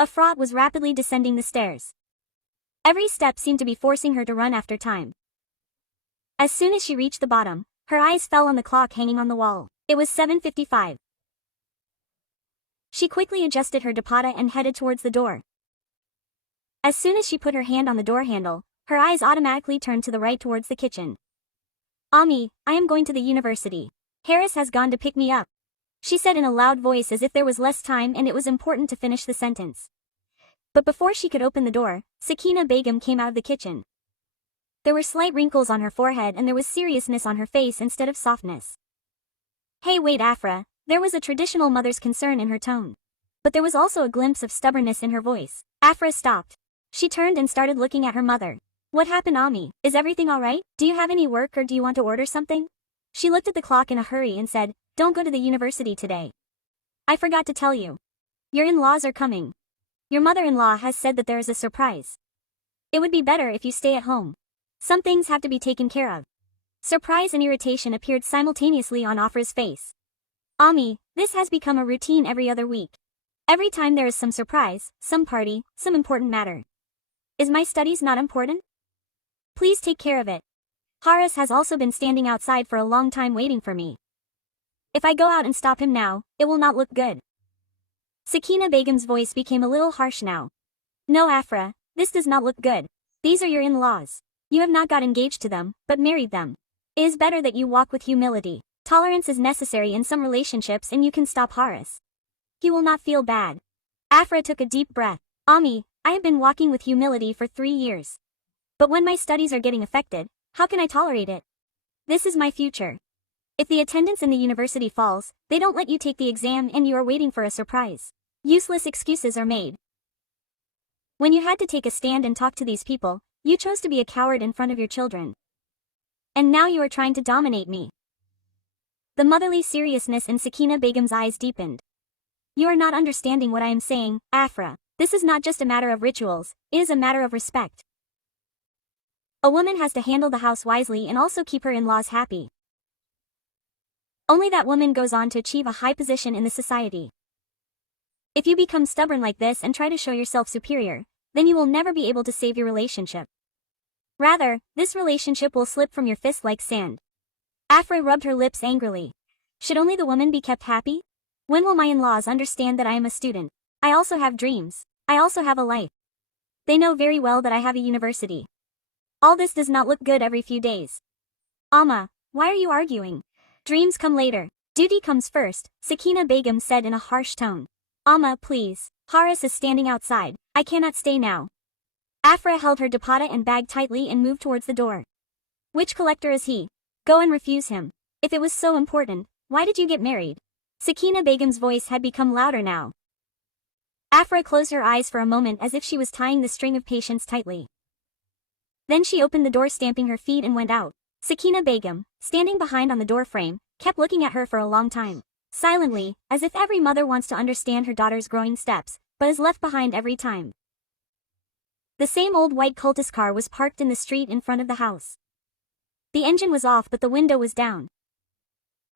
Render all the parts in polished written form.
Afra was rapidly descending the stairs. Every step seemed to be forcing her to run after time. As soon as she reached the bottom, her eyes fell on the clock hanging on the wall. It was 7:55. She quickly adjusted her dupatta and headed towards the door. As soon as she put her hand on the door handle, her eyes automatically turned to the right towards the kitchen. Ami, I am going to the university. Harris has gone to pick me up, she said in a loud voice as if there was less time and it was important to finish the sentence. But before she could open the door, Sakina Begum came out of the kitchen. There were slight wrinkles on her forehead and there was seriousness on her face instead of softness. Hey wait Afra, there was a traditional mother's concern in her tone. But there was also a glimpse of stubbornness in her voice. Afra stopped. She turned and started looking at her mother. What happened Ami? Is everything alright? Do you have any work or do you want to order something? She looked at the clock in a hurry and said, don't go to the university today. I forgot to tell you. Your in-laws are coming. Your mother-in-law has said that there is a surprise. It would be better if you stay at home. Some things have to be taken care of. Surprise and irritation appeared simultaneously on Afra's face. Ami, this has become a routine every other week. Every time there is some surprise, some party, some important matter. Is my studies not important? Please take care of it. Haris has also been standing outside for a long time waiting for me. If I go out and stop him now, it will not look good. Sakina Begum's voice became a little harsh now. No Afra, this does not look good. These are your in-laws. You have not got engaged to them, but married them. It is better that you walk with humility. Tolerance is necessary in some relationships and you can stop Haris. He will not feel bad. Afra took a deep breath. Ami, I have been walking with humility for 3 years. But when my studies are getting affected, how can I tolerate it? This is my future. If the attendance in the university falls, they don't let you take the exam and you are waiting for a surprise. Useless excuses are made. When you had to take a stand and talk to these people, you chose to be a coward in front of your children. And now you are trying to dominate me. The motherly seriousness in Sakina Begum's eyes deepened. You are not understanding what I am saying, Afra. This is not just a matter of rituals, it is a matter of respect. A woman has to handle the house wisely and also keep her in-laws happy. Only that woman goes on to achieve a high position in the society. If you become stubborn like this and try to show yourself superior, then you will never be able to save your relationship. Rather, this relationship will slip from your fist like sand. Afra rubbed her lips angrily. Should only the woman be kept happy? When will my in-laws understand that I am a student? I also have dreams. I also have a life. They know very well that I have a university. All this does not look good every few days. Amma, why are you arguing? Dreams come later. Duty comes first, Sakina Begum said in a harsh tone. Amma, please. Haris is standing outside. I cannot stay now. Afra held her dupatta and bag tightly and moved towards the door. Which collector is he? Go and refuse him. If it was so important, why did you get married? Sakina Begum's voice had become louder now. Afra closed her eyes for a moment as if she was tying the string of patience tightly. Then she opened the door stamping her feet and went out. Sakina Begum, standing behind on the door frame, kept looking at her for a long time. Silently, as if every mother wants to understand her daughter's growing steps, but is left behind every time. The same old white cultist car was parked in the street in front of the house. The engine was off but the window was down.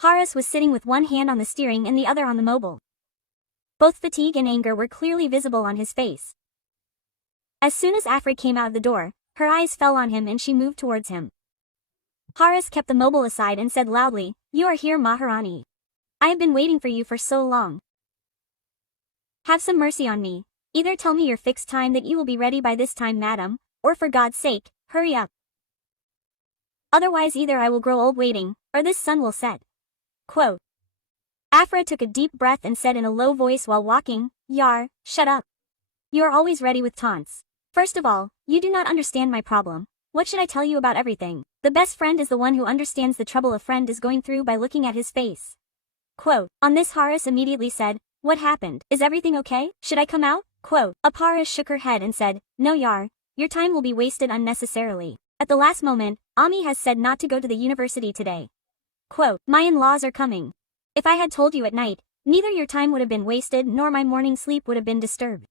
Haris was sitting with one hand on the steering and the other on the mobile. Both fatigue and anger were clearly visible on his face. As soon as Afra came out of the door, her eyes fell on him and she moved towards him. Haris kept the mobile aside and said loudly, "You are here, Maharani. I have been waiting for you for so long. Have some mercy on me. Either tell me your fixed time that you will be ready by this time, madam, or for God's sake, hurry up. Otherwise either I will grow old waiting, or this sun will set." Quote. Afra took a deep breath and said in a low voice while walking, "Yar, shut up. You are always ready with taunts. First of all, you do not understand my problem. What should I tell you about everything? The best friend is the one who understands the trouble a friend is going through by looking at his face." Quote. On this Haris immediately said, "What happened? Is everything okay? Should I come out?" Quote. Aparis shook her head and said, "No Yar, your time will be wasted unnecessarily. At the last moment, Ami has said not to go to the university today. Quote. My in-laws are coming. If I had told you at night, neither your time would have been wasted nor my morning sleep would have been disturbed."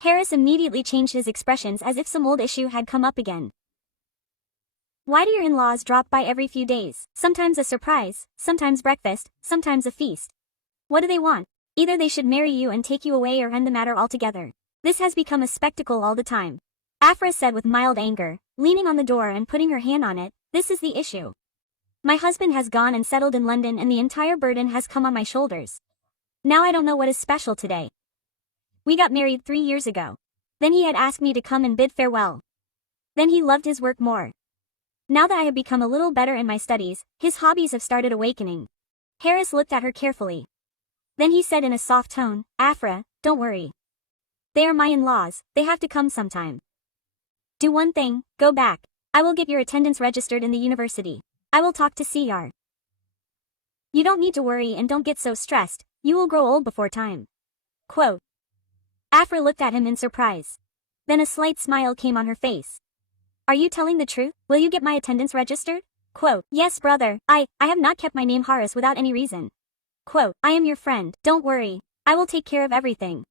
Harris immediately changed his expressions as if some old issue had come up again. "Why do your in-laws drop by every few days? Sometimes a surprise, sometimes breakfast, sometimes a feast. What do they want? Either they should marry you and take you away or end the matter altogether. This has become a spectacle all the time. Afra said with mild anger, leaning on the door and putting her hand on it, this is the issue. My husband has gone and settled in London and the entire burden has come on my shoulders. Now I don't know what is special today. We got married 3 years ago. Then he had asked me to come and bid farewell. Then he loved his work more. Now that I have become a little better in my studies, his hobbies have started awakening. Harris looked at her carefully. Then he said in a soft tone, Afra, don't worry. They are my in-laws, they have to come sometime. Do one thing, go back. I will get your attendance registered in the university. I will talk to Seekh. You don't need to worry and don't get so stressed, you will grow old before time. Quote. Afra looked at him in surprise. Then a slight smile came on her face. Are you telling the truth? Will you get my attendance registered? Quote. Yes, brother, I have not kept my name Harris without any reason. Quote. I am your friend, don't worry, I will take care of everything.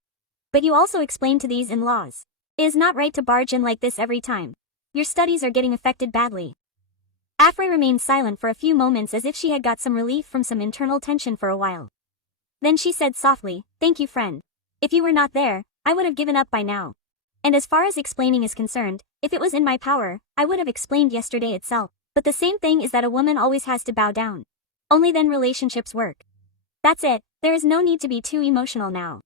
But you also explain to these in-laws. It is not right to barge in like this every time. Your studies are getting affected badly. Afra remained silent for a few moments as if she had got some relief from some internal tension for a while. Then she said softly, thank you, friend. If you were not there, I would have given up by now. And as far as explaining is concerned, if it was in my power, I would have explained yesterday itself. But the same thing is that a woman always has to bow down. Only then relationships work. That's it, there is no need to be too emotional now.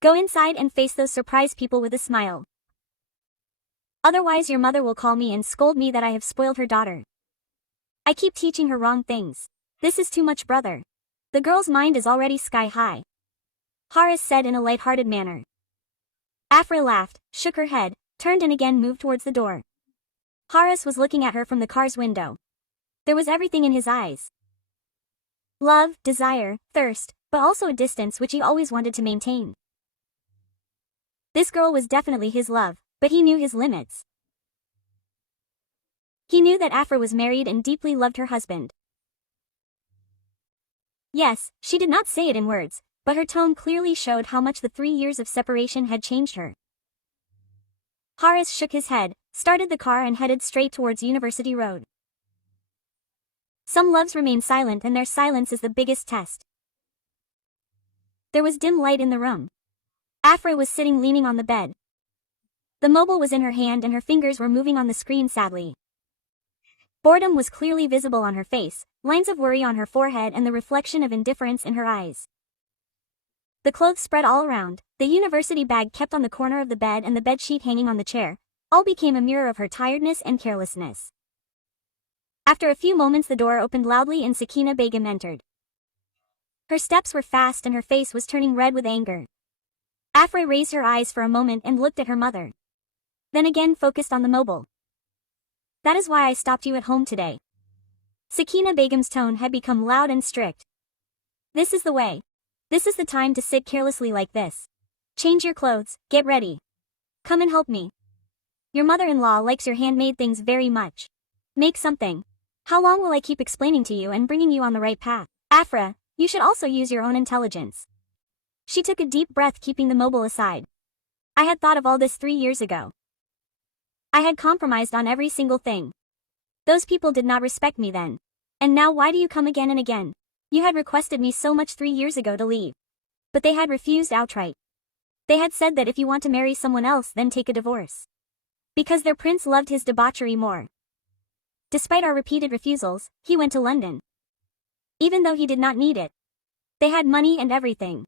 Go inside and face those surprised people with a smile. Otherwise your mother will call me and scold me that I have spoiled her daughter. I keep teaching her wrong things. This is too much, brother. The girl's mind is already sky high. Harris said in a light-hearted manner. Afra laughed, shook her head, turned and again moved towards the door. Harris was looking at her from the car's window. There was everything in his eyes. Love, desire, thirst, but also a distance which he always wanted to maintain. This girl was definitely his love, but he knew his limits. He knew that Afra was married and deeply loved her husband. Yes, she did not say it in words, but her tone clearly showed how much the 3 years of separation had changed her. Harris shook his head, started the car and headed straight towards University Road. Some loves remain silent and their silence is the biggest test. There was dim light in the room. Afra was sitting leaning on the bed. The mobile was in her hand and her fingers were moving on the screen sadly. Boredom was clearly visible on her face, lines of worry on her forehead and the reflection of indifference in her eyes. The clothes spread all around, the university bag kept on the corner of the bed and the bedsheet hanging on the chair, all became a mirror of her tiredness and carelessness. After a few moments the door opened loudly and Sakina Begum entered. Her steps were fast and her face was turning red with anger. Afra raised her eyes for a moment and looked at her mother. Then again focused on the mobile. That is why I stopped you at home today. Sakina Begum's tone had become loud and strict. This is the way. This is the time to sit carelessly like this. Change your clothes, get ready. Come and help me. Your mother-in-law likes your handmade things very much. Make something. How long will I keep explaining to you and bringing you on the right path? Afra, you should also use your own intelligence. She took a deep breath, keeping the mobile aside. I had thought of all this 3 years ago. I had compromised on every single thing. Those people did not respect me then. And now why do you come again and again? You had requested me so much 3 years ago to leave. But they had refused outright. They had said that if you want to marry someone else then take a divorce. Because their prince loved his debauchery more. Despite our repeated refusals, he went to London. Even though he did not need it. They had money and everything.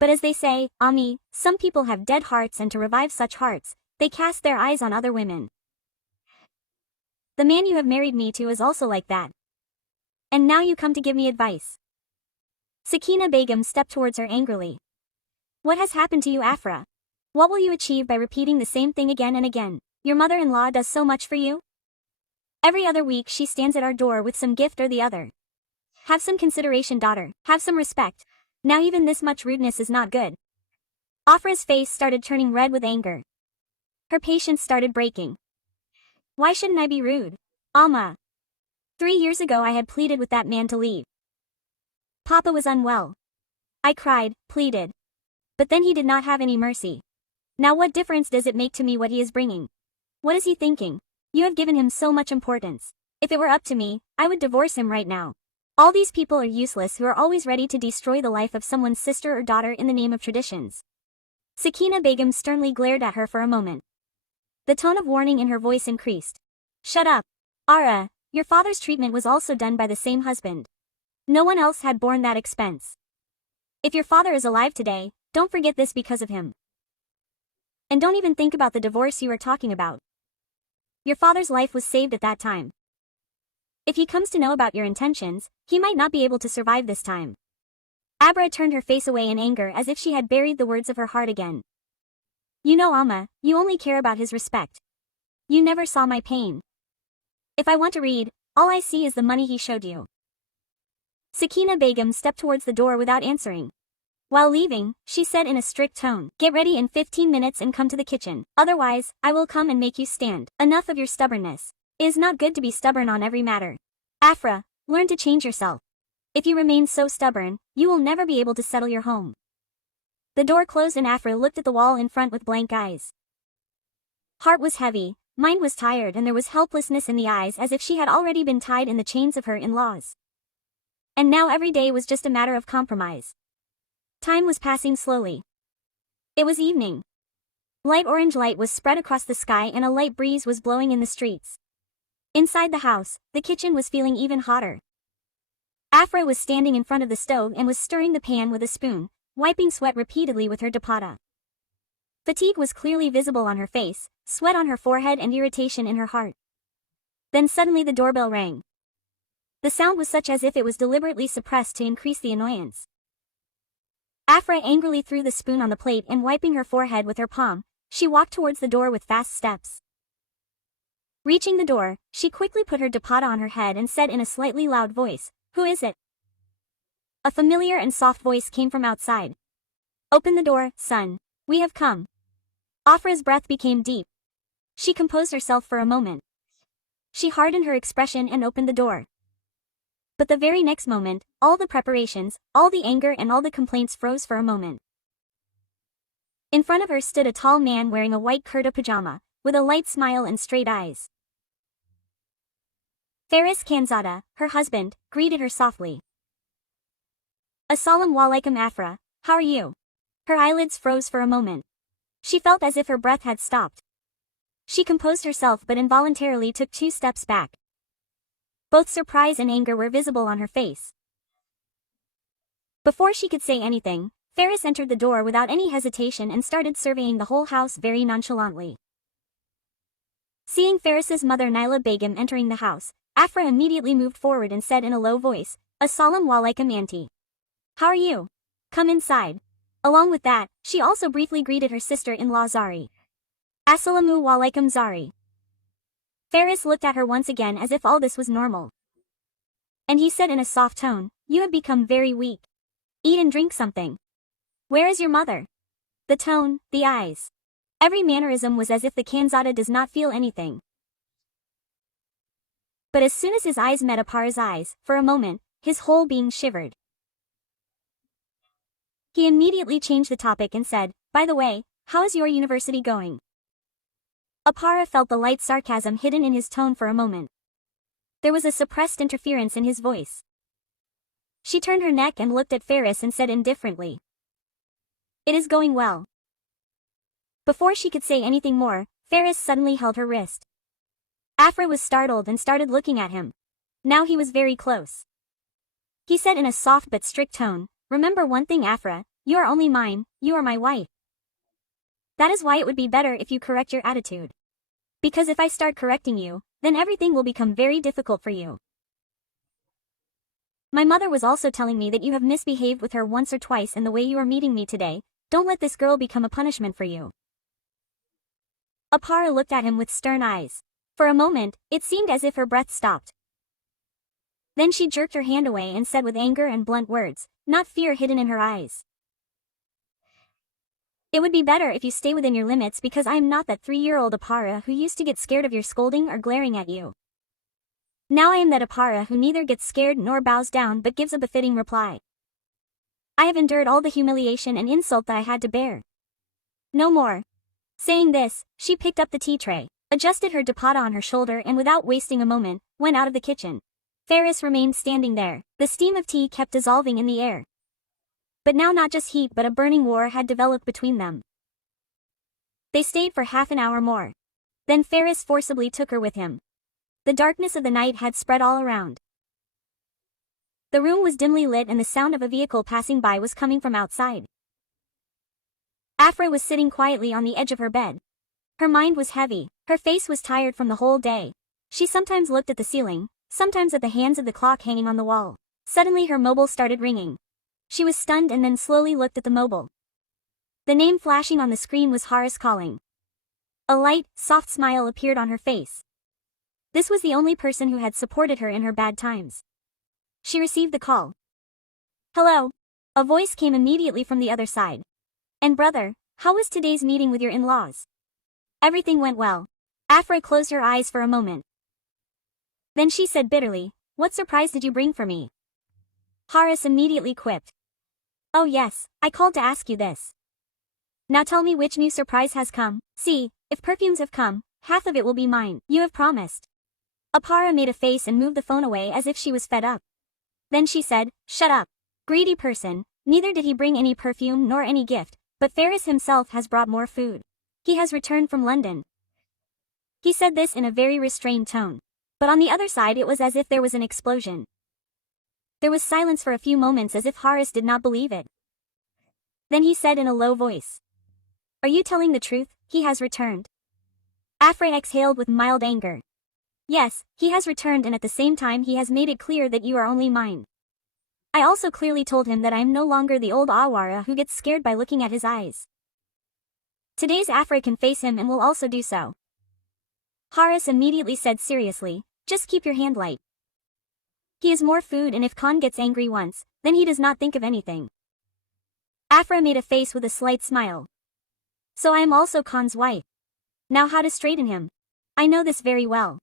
But as they say, Ami, some people have dead hearts and to revive such hearts, they cast their eyes on other women. The man you have married me to is also like that. And now you come to give me advice. Sakina Begum stepped towards her angrily. What has happened to you, Afra? What will you achieve by repeating the same thing again and again? Your mother-in-law does so much for you? Every other week she stands at our door with some gift or the other. Have some consideration, daughter. Have some respect. Now even this much rudeness is not good. Afra's face started turning red with anger. Her patience started breaking. Why shouldn't I be rude? Alma. 3 years ago I had pleaded with that man to leave. Papa was unwell. I cried, pleaded. But then he did not have any mercy. Now what difference does it make to me what he is bringing? What is he thinking? You have given him so much importance. If it were up to me, I would divorce him right now. All these people are useless who are always ready to destroy the life of someone's sister or daughter in the name of traditions. Sakina Begum sternly glared at her for a moment. The tone of warning in her voice increased. Shut up. Ara, your father's treatment was also done by the same husband. No one else had borne that expense. If your father is alive today, don't forget this because of him. And don't even think about the divorce you are talking about. Your father's life was saved at that time. If he comes to know about your intentions, he might not be able to survive this time. Abra turned her face away in anger as if she had buried the words of her heart again. You know Amma, you only care about his respect. You never saw my pain. If I want to read, all I see is the money he showed you. Sakina Begum stepped towards the door without answering. While leaving, she said in a strict tone, get ready in 15 minutes and come to the kitchen. Otherwise, I will come and make you stand. Enough of your stubbornness. It is not good to be stubborn on every matter. Afra, learn to change yourself. If you remain so stubborn, you will never be able to settle your home. The door closed and Afra looked at the wall in front with blank eyes. Heart was heavy, mind was tired, and there was helplessness in the eyes as if she had already been tied in the chains of her in-laws. And now every day was just a matter of compromise. Time was passing slowly. It was evening. Light orange light was spread across the sky and a light breeze was blowing in the streets. Inside the house, the kitchen was feeling even hotter. Afra was standing in front of the stove and was stirring the pan with a spoon, wiping sweat repeatedly with her dupatta. Fatigue was clearly visible on her face, sweat on her forehead and irritation in her heart. Then suddenly the doorbell rang. The sound was such as if it was deliberately suppressed to increase the annoyance. Afra angrily threw the spoon on the plate and wiping her forehead with her palm, she walked towards the door with fast steps. Reaching the door, she quickly put her dupatta on her head and said in a slightly loud voice, Who is it? A familiar and soft voice came from outside. Open the door, son. We have come. Afra's breath became deep. She composed herself for a moment. She hardened her expression and opened the door. But the very next moment, all the preparations, all the anger and all the complaints froze for a moment. In front of her stood a tall man wearing a white kurta pajama, with a light smile and straight eyes. Fariss Khanzada, her husband, greeted her softly. Assalamu alaikum Afra, how are you? Her eyelids froze for a moment. She felt as if her breath had stopped. She composed herself but involuntarily took 2 steps back. Both surprise and anger were visible on her face. Before she could say anything, Fariss entered the door without any hesitation and started surveying the whole house very nonchalantly. Seeing Fariss's mother Naila Begum entering the house, Afra immediately moved forward and said in a low voice, Assalamu alaikum auntie. How are you? Come inside. Along with that, she also briefly greeted her sister-in-law Zari. Assalamu alaikum Zari. Fariss looked at her once again as if all this was normal. And he said in a soft tone, You have become very weak. Eat and drink something. Where is your mother? The tone, the eyes. Every mannerism was as if the Khanzada does not feel anything. But as soon as his eyes met Apara's eyes, for a moment, his whole being shivered. He immediately changed the topic and said, By the way, how is your university going? Apara felt the light sarcasm hidden in his tone for a moment. There was a suppressed interference in his voice. She turned her neck and looked at Fariss and said indifferently, It is going well. Before she could say anything more, Fariss suddenly held her wrist. Afra was startled and started looking at him. Now he was very close. He said in a soft but strict tone, Remember one thing Afra, you are only mine, you are my wife. That is why it would be better if you correct your attitude. Because if I start correcting you, then everything will become very difficult for you. My mother was also telling me that you have misbehaved with her once or twice in the way you are meeting me today. Don't let this girl become a punishment for you. Apara looked at him with stern eyes. For a moment, it seemed as if her breath stopped. Then she jerked her hand away and said with anger and blunt words, not fear hidden in her eyes. It would be better if you stay within your limits because I am not that 3-year-old Apara who used to get scared of your scolding or glaring at you. Now I am that Apara who neither gets scared nor bows down but gives a befitting reply. I have endured all the humiliation and insult that I had to bear. No more. Saying this, she picked up the tea tray, adjusted her dupatta on her shoulder and without wasting a moment, went out of the kitchen. Fariss remained standing there. The steam of tea kept dissolving in the air. But now not just heat but a burning war had developed between them. They stayed for half an hour more. Then Fariss forcibly took her with him. The darkness of the night had spread all around. The room was dimly lit and the sound of a vehicle passing by was coming from outside. Afra was sitting quietly on the edge of her bed. Her mind was heavy, her face was tired from the whole day. She sometimes looked at the ceiling, sometimes at the hands of the clock hanging on the wall. Suddenly her mobile started ringing. She was stunned and then slowly looked at the mobile. The name flashing on the screen was Fariss calling. A light, soft smile appeared on her face. This was the only person who had supported her in her bad times. She received the call. Hello. A voice came immediately from the other side. And brother, how was today's meeting with your in-laws? Everything went well. Afra closed her eyes for a moment. Then she said bitterly, what surprise did you bring for me? Fariss immediately quipped. Oh yes, I called to ask you this. Now tell me which new surprise has come. See, if perfumes have come, half of it will be mine. You have promised. Apara made a face and moved the phone away as if she was fed up. Then she said, shut up. Greedy person, neither did he bring any perfume nor any gift, but Fariss himself has brought more food. He has returned from London. He said this in a very restrained tone. But on the other side it was as if there was an explosion. There was silence for a few moments as if Fariss did not believe it. Then he said in a low voice. Are you telling the truth? He has returned. Afra exhaled with mild anger. Yes, he has returned and at the same time he has made it clear that you are only mine. I also clearly told him that I am no longer the old Awara who gets scared by looking at his eyes. Today's Afra can face him and will also do so. Fariss immediately said seriously, just keep your hand light. He has more food and if Khan gets angry once, then he does not think of anything. Afra made a face with a slight smile. So I am also Khan's wife. Now how to straighten him? I know this very well.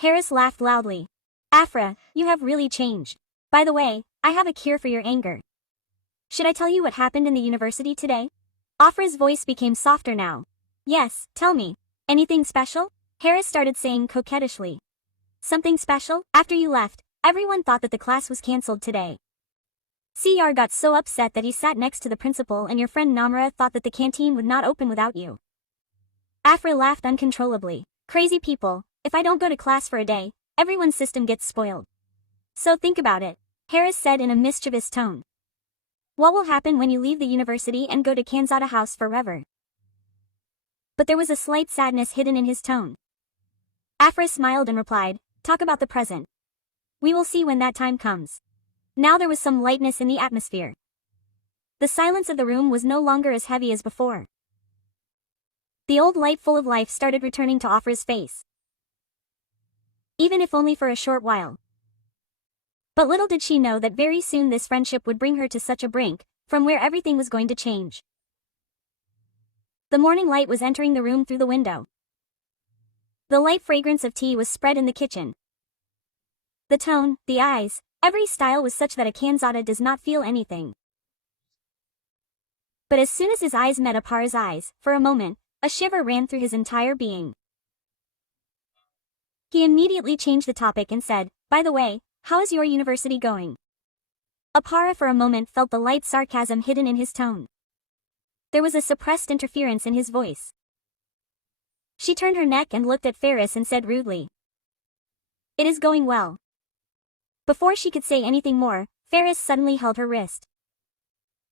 Fariss laughed loudly. Afra, you have really changed. By the way, I have a cure for your anger. Should I tell you what happened in the university today? Afra's voice became softer now. Yes, tell me. Anything special? Fariss started saying coquettishly. Something special? After you left, everyone thought that the class was cancelled today. Seekh got so upset that he sat next to the principal and your friend Namra thought that the canteen would not open without you. Afra laughed uncontrollably. Crazy people, if I don't go to class for a day, everyone's system gets spoiled. So think about it, Fariss said in a mischievous tone. What will happen when you leave the university and go to Kanzada house forever? But there was a slight sadness hidden in his tone. Afra smiled and replied, talk about the present. We will see when that time comes. Now there was some lightness in the atmosphere. The silence of the room was no longer as heavy as before. The old light full of life started returning to Afra's face. Even if only for a short while. But little did she know that very soon this friendship would bring her to such a brink, from where everything was going to change. The morning light was entering the room through the window. The light fragrance of tea was spread in the kitchen. The tone, the eyes, every style was such that a Kanzada does not feel anything. But as soon as his eyes met Apara's eyes, for a moment, a shiver ran through his entire being. He immediately changed the topic and said, by the way, how is your university going? Apara for a moment felt the light sarcasm hidden in his tone. There was a suppressed interference in his voice. She turned her neck and looked at Fariss and said rudely. It is going well. Before she could say anything more, Fariss suddenly held her wrist.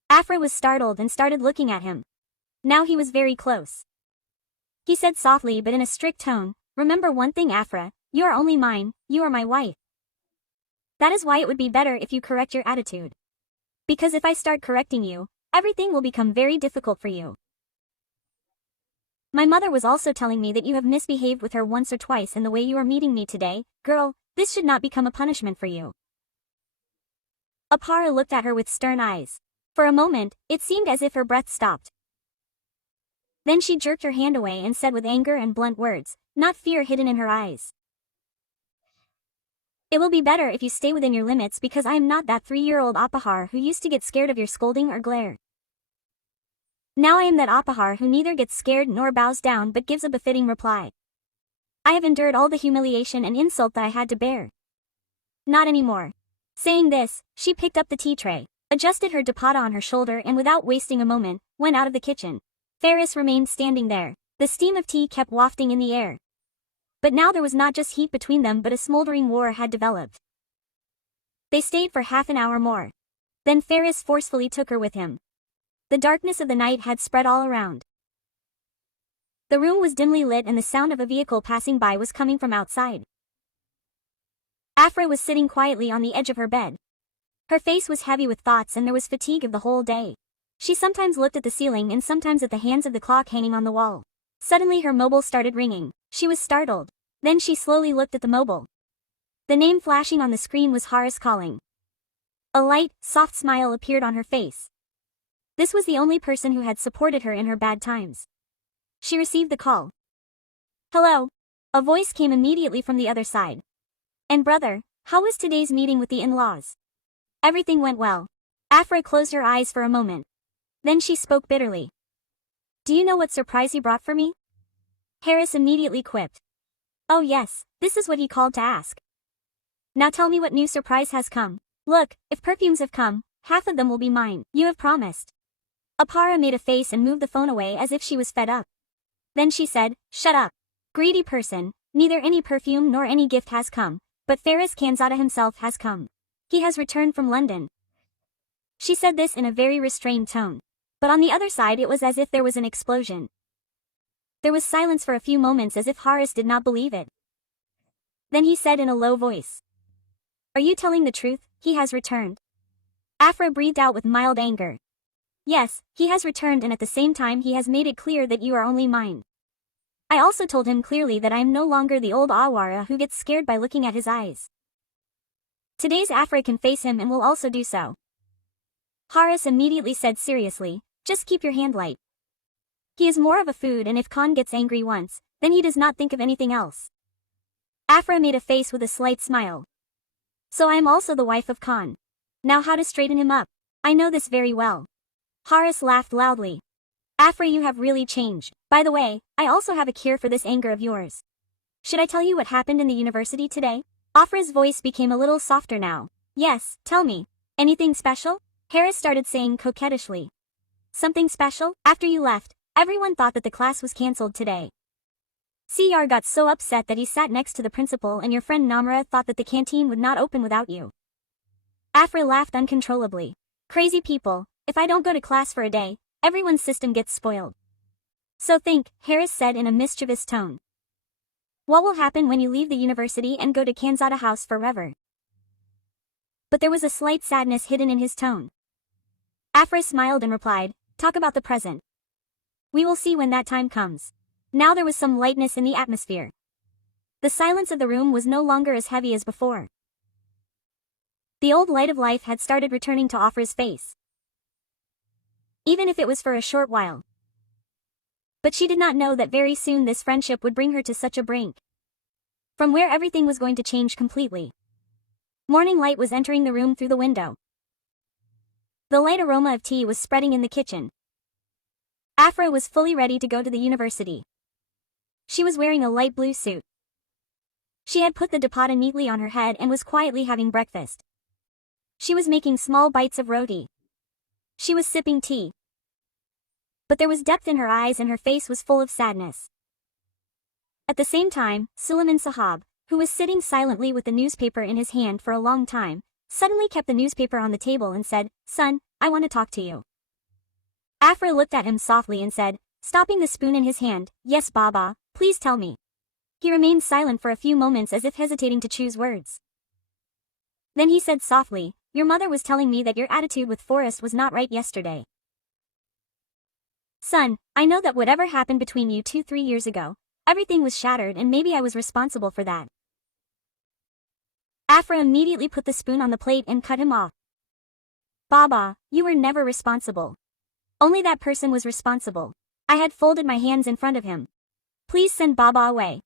Afra was startled and started looking at him. Now he was very close. He said softly but in a strict tone, remember one thing Afra, you are only mine, you are my wife. That is why it would be better if you correct your attitude. Because if I start correcting you, everything will become very difficult for you. My mother was also telling me that you have misbehaved with her once or twice in the way you are meeting me today. Girl, this should not become a punishment for you. Apara looked at her with stern eyes. For a moment, it seemed as if her breath stopped. Then she jerked her hand away and said with anger and blunt words, not fear hidden in her eyes. It will be better if you stay within your limits because I am not that 3-year-old Apahar who used to get scared of your scolding or glare. Now I am that Apahar who neither gets scared nor bows down but gives a befitting reply. I have endured all the humiliation and insult that I had to bear. Not anymore. Saying this, she picked up the tea tray, adjusted her dupatta on her shoulder and without wasting a moment, went out of the kitchen. Fariss remained standing there. The steam of tea kept wafting in the air. But now there was not just heat between them but a smoldering war had developed. They stayed for half an hour more. Then Fariss forcefully took her with him. The darkness of the night had spread all around. The room was dimly lit and the sound of a vehicle passing by was coming from outside. Afra was sitting quietly on the edge of her bed. Her face was heavy with thoughts and there was fatigue of the whole day. She sometimes looked at the ceiling and sometimes at the hands of the clock hanging on the wall. Suddenly her mobile started ringing. She was startled. Then she slowly looked at the mobile. The name flashing on the screen was Fariss calling. A light, soft smile appeared on her face. This was the only person who had supported her in her bad times. She received the call. Hello. A voice came immediately from the other side. And brother, how was today's meeting with the in-laws? Everything went well. Afra closed her eyes for a moment. Then she spoke bitterly. Do you know what surprise he brought for me? Fariss immediately quipped. Oh yes, this is what he called to ask. Now tell me what new surprise has come. Look, if perfumes have come, half of them will be mine. You have promised. Apara made a face and moved the phone away as if she was fed up. Then she said, shut up. Greedy person, neither any perfume nor any gift has come, but Fariss Khanzada himself has come. He has returned from London. She said this in a very restrained tone. But on the other side it was as if there was an explosion. There was silence for a few moments as if Fariss did not believe it. Then he said in a low voice. Are you telling the truth? He has returned. Afra breathed out with mild anger. Yes, he has returned and at the same time he has made it clear that you are only mine. I also told him clearly that I am no longer the old Awara who gets scared by looking at his eyes. Today's Afra can face him and will also do so. Fariss immediately said seriously, just keep your hand light. He is more of a food and if Khan gets angry once, then he does not think of anything else. Afra made a face with a slight smile. So I am also the wife of Khan. Now how to straighten him up? I know this very well. Fariss laughed loudly. Afra, you have really changed. By the way, I also have a cure for this anger of yours. Should I tell you what happened in the university today? Afra's voice became a little softer now. Yes, tell me. Anything special? Fariss started saying coquettishly. Something special? After you left, everyone thought that the class was cancelled today. Seekh got so upset that he sat next to the principal and your friend Namra thought that the canteen would not open without you. Afra laughed uncontrollably. Crazy people, if I don't go to class for a day, everyone's system gets spoiled. So think, Fariss said in a mischievous tone. What will happen when you leave the university and go to Khanzada house forever? But there was a slight sadness hidden in his tone. Afra smiled and replied, talk about the present. We will see when that time comes. Now there was some lightness in the atmosphere. The silence of the room was no longer as heavy as before. The old light of life had started returning to Afra's face. Even if it was for a short while. But she did not know that very soon this friendship would bring her to such a brink. From where everything was going to change completely. Morning light was entering the room through the window. The light aroma of tea was spreading in the kitchen. Afra was fully ready to go to the university. She was wearing a light blue suit. She had put the dupatta neatly on her head and was quietly having breakfast. She was making small bites of roti. She was sipping tea. But there was depth in her eyes and her face was full of sadness. At the same time, Suleiman Sahab, who was sitting silently with the newspaper in his hand for a long time, suddenly kept the newspaper on the table and said, Son, I want to talk to you. Afra looked at him softly and said, stopping the spoon in his hand, Yes Baba, please tell me. He remained silent for a few moments as if hesitating to choose words. Then he said softly, Your mother was telling me that your attitude with Fariss was not right yesterday. Son, I know that whatever happened between you 2-3 years ago, everything was shattered and maybe I was responsible for that. Afra immediately put the spoon on the plate and cut him off. Baba, you were never responsible. Only that person was responsible. I had folded my hands in front of him. Please send Baba away.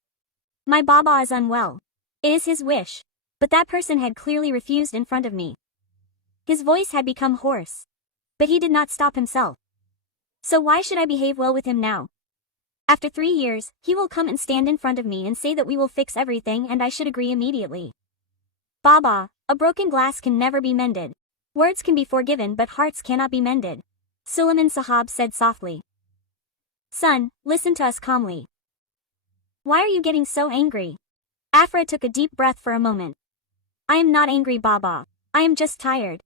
My Baba is unwell. It is his wish. But that person had clearly refused in front of me. His voice had become hoarse. But he did not stop himself. So why should I behave well with him now? After 3 years, he will come and stand in front of me and say that we will fix everything and I should agree immediately. Baba, a broken glass can never be mended. Words can be forgiven but hearts cannot be mended. Suleiman Sahab said softly. Son, listen to us calmly. Why are you getting so angry? Afra took a deep breath for a moment. I am not angry, Baba. I am just tired.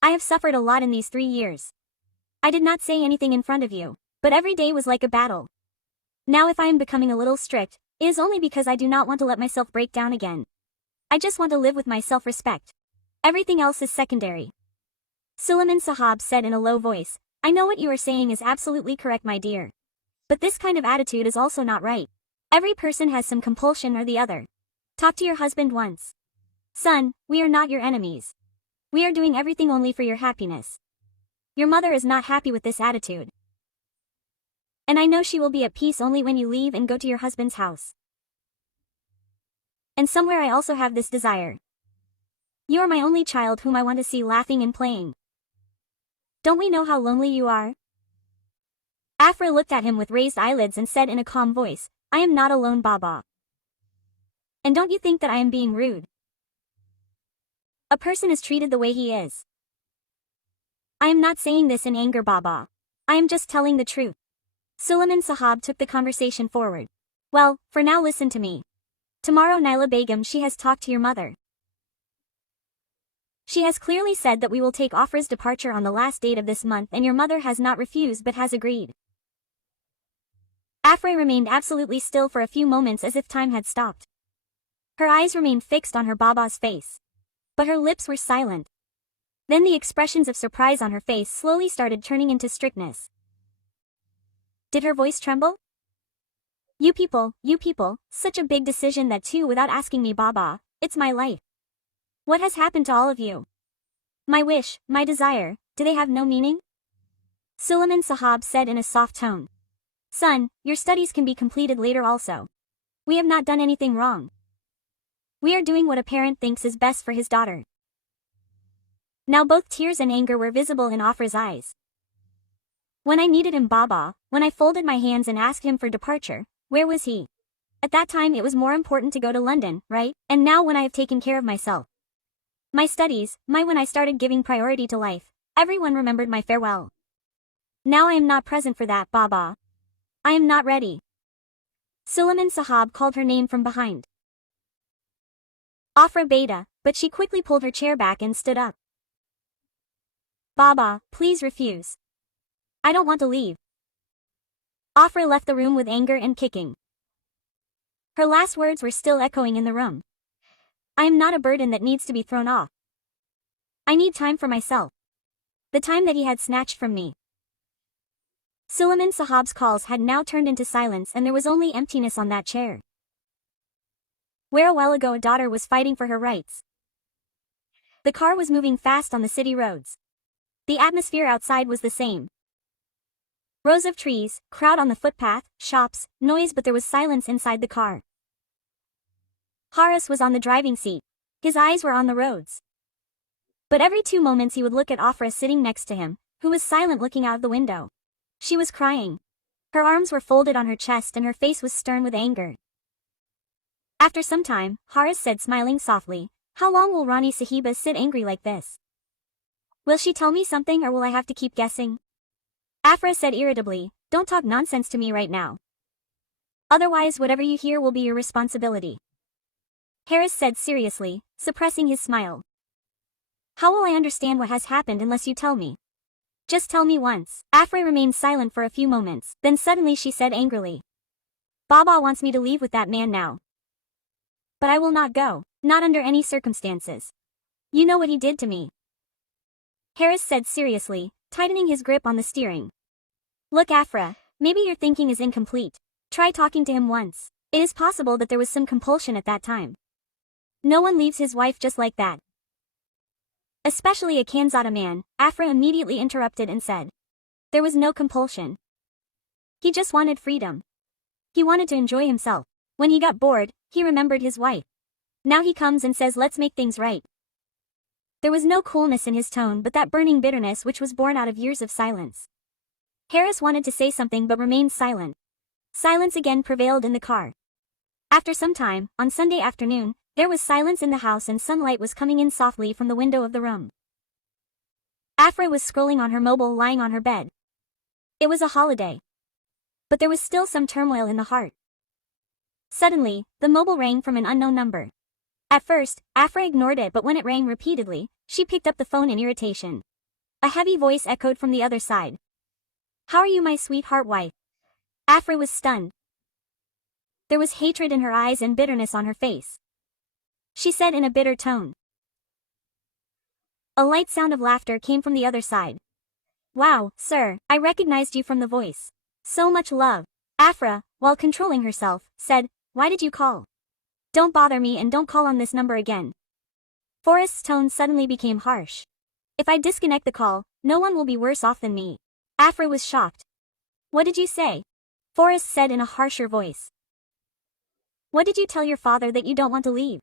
I have suffered a lot in these 3 years. I did not say anything in front of you, but every day was like a battle. Now if I am becoming a little strict, it is only because I do not want to let myself break down again. I just want to live with my self-respect. Everything else is secondary. Suleiman Sahab said in a low voice, I know what you are saying is absolutely correct, my dear. But this kind of attitude is also not right. Every person has some compulsion or the other. Talk to your husband once. Son, we are not your enemies. We are doing everything only for your happiness. Your mother is not happy with this attitude. And I know she will be at peace only when you leave and go to your husband's house. And somewhere I also have this desire. You are my only child whom I want to see laughing and playing. Don't we know how lonely you are? Afra looked at him with raised eyelids and said in a calm voice, I am not alone, Baba. And don't you think that I am being rude? A person is treated the way he is. I am not saying this in anger, Baba. I am just telling the truth. Suleiman Sahab took the conversation forward. Well, for now listen to me. Tomorrow Naila Begum she has talked to your mother. She has clearly said that we will take Afra's departure on the last date of this month and your mother has not refused but has agreed. Afra remained absolutely still for a few moments as if time had stopped. Her eyes remained fixed on her Baba's face. But her lips were silent. Then the expressions of surprise on her face slowly started turning into strictness. Did her voice tremble? You people, such a big decision that too without asking me, Baba, it's my life. What has happened to all of you? My wish, my desire, do they have no meaning? Suleiman Sahab said in a soft tone. Son, your studies can be completed later also. We have not done anything wrong. We are doing what a parent thinks is best for his daughter. Now both tears and anger were visible in Afra's eyes. When I needed him, Baba, when I folded my hands and asked him for departure, where was he? At that time it was more important to go to London, right? And now when I have taken care of myself. My studies, when I started giving priority to life, everyone remembered my farewell. Now I am not present for that, Baba. I am not ready. Suleiman Sahab called her name from behind. Afra Beta, but she quickly pulled her chair back and stood up. Baba, please refuse. I don't want to leave. Afra left the room with anger and kicking. Her last words were still echoing in the room. I am not a burden that needs to be thrown off. I need time for myself. The time that he had snatched from me. Suleiman Sahab's calls had now turned into silence and there was only emptiness on that chair. Where a while ago a daughter was fighting for her rights. The car was moving fast on the city roads. The atmosphere outside was the same. Rows of trees, crowd on the footpath, shops, noise, but there was silence inside the car. Fariss was on the driving seat. His eyes were on the roads. But every 2 moments he would look at Afra sitting next to him, who was silent looking out of the window. She was crying. Her arms were folded on her chest and her face was stern with anger. After some time, Fariss said smiling softly, How long will Rani Sahiba sit angry like this? Will she tell me something or will I have to keep guessing? Afra said irritably, Don't talk nonsense to me right now. Otherwise whatever you hear will be your responsibility. Fariss said seriously, suppressing his smile. How will I understand what has happened unless you tell me? Just tell me once. Afra remained silent for a few moments, then suddenly she said angrily. Baba wants me to leave with that man now. But I will not go, not under any circumstances. You know what he did to me. Fariss said seriously, tightening his grip on the steering. Look, Afra, maybe your thinking is incomplete. Try talking to him once. It is possible that there was some compulsion at that time. No one leaves his wife just like that. Especially a Kanzada man, Afra immediately interrupted and said. There was no compulsion. He just wanted freedom. He wanted to enjoy himself. When he got bored, he remembered his wife. Now he comes and says let's make things right. There was no coolness in his tone but that burning bitterness which was born out of years of silence. Fariss wanted to say something but remained silent. Silence again prevailed in the car. After some time, on Sunday afternoon, There was silence in the house and sunlight was coming in softly from the window of the room. Afra was scrolling on her mobile lying on her bed. It was a holiday. But there was still some turmoil in the heart. Suddenly, the mobile rang from an unknown number. At first, Afra ignored it, but when it rang repeatedly, she picked up the phone in irritation. A heavy voice echoed from the other side. "How are you, my sweetheart wife?" Afra was stunned. There was hatred in her eyes and bitterness on her face. She said in a bitter tone. A light sound of laughter came from the other side. "Wow, sir, I recognized you from the voice. So much love." Afra, while controlling herself, said, "Why did you call? Don't bother me and don't call on this number again." Forrest's tone suddenly became harsh. "If I disconnect the call, no one will be worse off than me." Afra was shocked. "What did you say?" Forrest said in a harsher voice. "What did you tell your father that you don't want to leave?"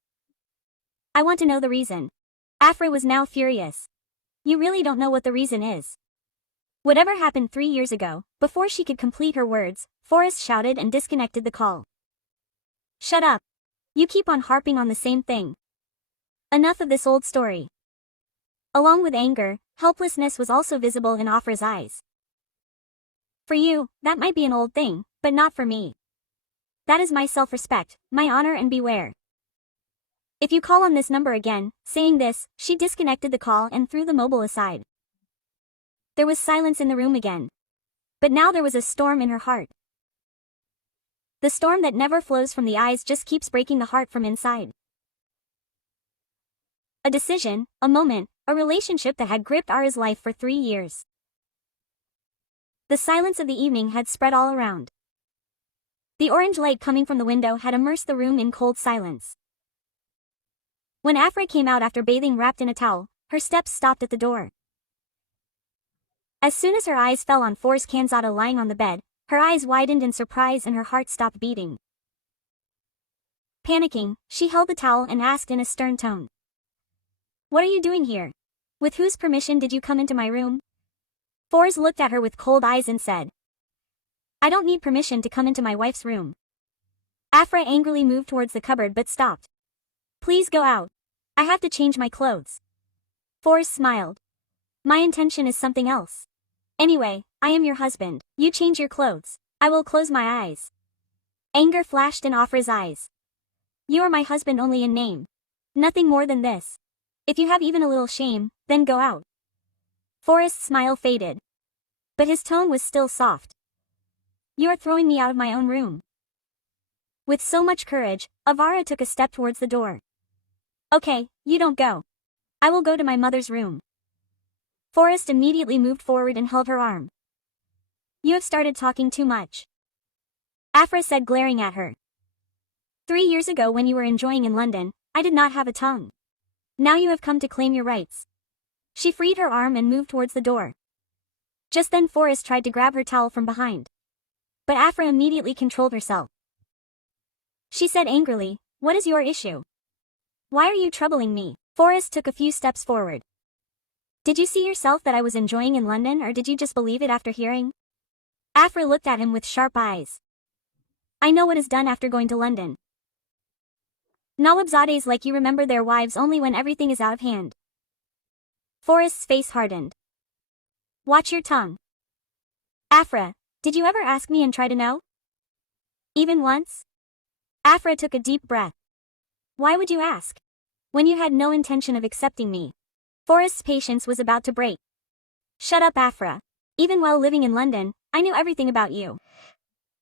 "I want to know the reason." Afra was now furious. "You really don't know what the reason is." Whatever happened 3 years ago, before she could complete her words, Forrest shouted and disconnected the call. "Shut up. You keep on harping on the same thing. Enough of this old story." Along with anger, helplessness was also visible in Afra's eyes. "For you, that might be an old thing, but not for me. That is my self-respect, my honor, and beware. If you call on this number again," saying this, she disconnected the call and threw the mobile aside. There was silence in the room again. But now there was a storm in her heart. The storm that never flows from the eyes just keeps breaking the heart from inside. A decision, a moment, a relationship that had gripped Ara's life for 3 years. The silence of the evening had spread all around. The orange light coming from the window had immersed the room in cold silence. When Afra came out after bathing wrapped in a towel, her steps stopped at the door. As soon as her eyes fell on Forrest Kanzada lying on the bed, her eyes widened in surprise and her heart stopped beating. Panicking, she held the towel and asked in a stern tone. "What are you doing here? With whose permission did you come into my room?" Forrest looked at her with cold eyes and said, "I don't need permission to come into my wife's room." Afra angrily moved towards the cupboard but stopped. "Please go out. I have to change my clothes." Forrest smiled. "My intention is something else. Anyway, I am your husband. You change your clothes. I will close my eyes." Anger flashed in Afra's eyes. "You are my husband only in name. Nothing more than this. If you have even a little shame, then go out." Forrest's smile faded. But his tone was still soft. "You are throwing me out of my own room." With so much courage, Avara took a step towards the door. "Okay, you don't go. I will go to my mother's room." Forrest immediately moved forward and held her arm. "You have started talking too much," Afra said, glaring at her. 3 years ago when you were enjoying in London, I did not have a tongue. Now you have come to claim your rights." She freed her arm and moved towards the door. Just then Forrest tried to grab her towel from behind. But Afra immediately controlled herself. She said angrily, "What is your issue? Why are you troubling me?" Forrest took a few steps forward. "Did you see yourself that I was enjoying in London, or did you just believe it after hearing?" Afra looked at him with sharp eyes. "I know what is done after going to London. Nawabzades like you remember their wives only when everything is out of hand." Forrest's face hardened. "Watch your tongue. Afra, did you ever ask me and try to know? Even once?" Afra took a deep breath. "Why would you ask? When you had no intention of accepting me." Forrest's patience was about to break. "Shut up, Afra. Even while living in London, I knew everything about you.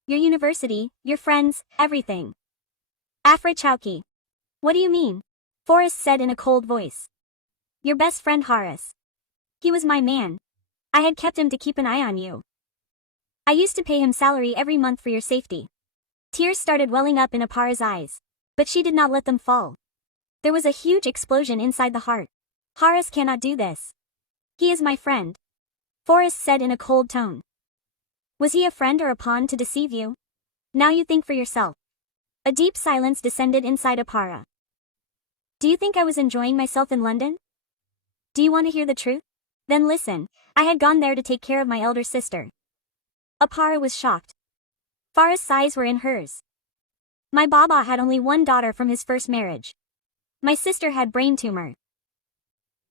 Your university, your friends, everything." Afra chowkey. "What do you mean?" Forrest said in a cold voice. "Your best friend Haris. He was my man. I had kept him to keep an eye on you. I used to pay him salary every month for your safety." Tears started welling up in Apara's eyes. But she did not let them fall. There was a huge explosion inside the heart. "Haris cannot do this. He is my friend," Forrest said in a cold tone. "Was he a friend or a pawn to deceive you? Now you think for yourself." A deep silence descended inside Apara. "Do you think I was enjoying myself in London? Do you want to hear the truth? Then listen. I had gone there to take care of my elder sister." Apara was shocked. Farah's eyes were in hers. "My Baba had only one daughter from his first marriage. My sister had brain tumor.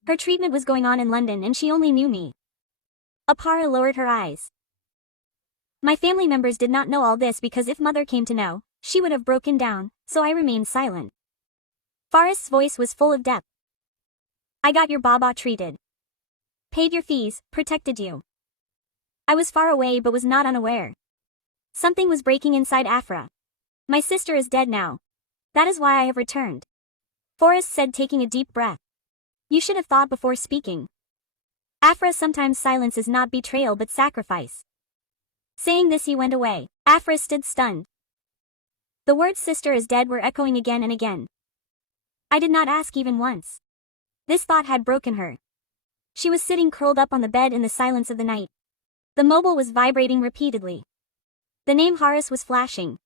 Her treatment was going on in London and she only knew me. Apara lowered her eyes. My family members did not know all this because if mother came to know, she would have broken down, so I remained silent. Fariss' voice was full of depth. I got your baba treated. Paid your fees, protected you. I was far away but was not unaware. Something was breaking inside Afra. My sister is dead now. That is why I have returned. Fariss said, taking a deep breath. You should have thought before speaking. Afra, sometimes silence is not betrayal but sacrifice. Saying this, he went away. Afra stood stunned. The words sister is dead were echoing again and again. I did not ask even once. This thought had broken her. She was sitting curled up on the bed in the silence of the night. The mobile was vibrating repeatedly. The name Haris was flashing.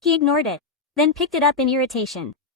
He ignored it, then picked it up in irritation.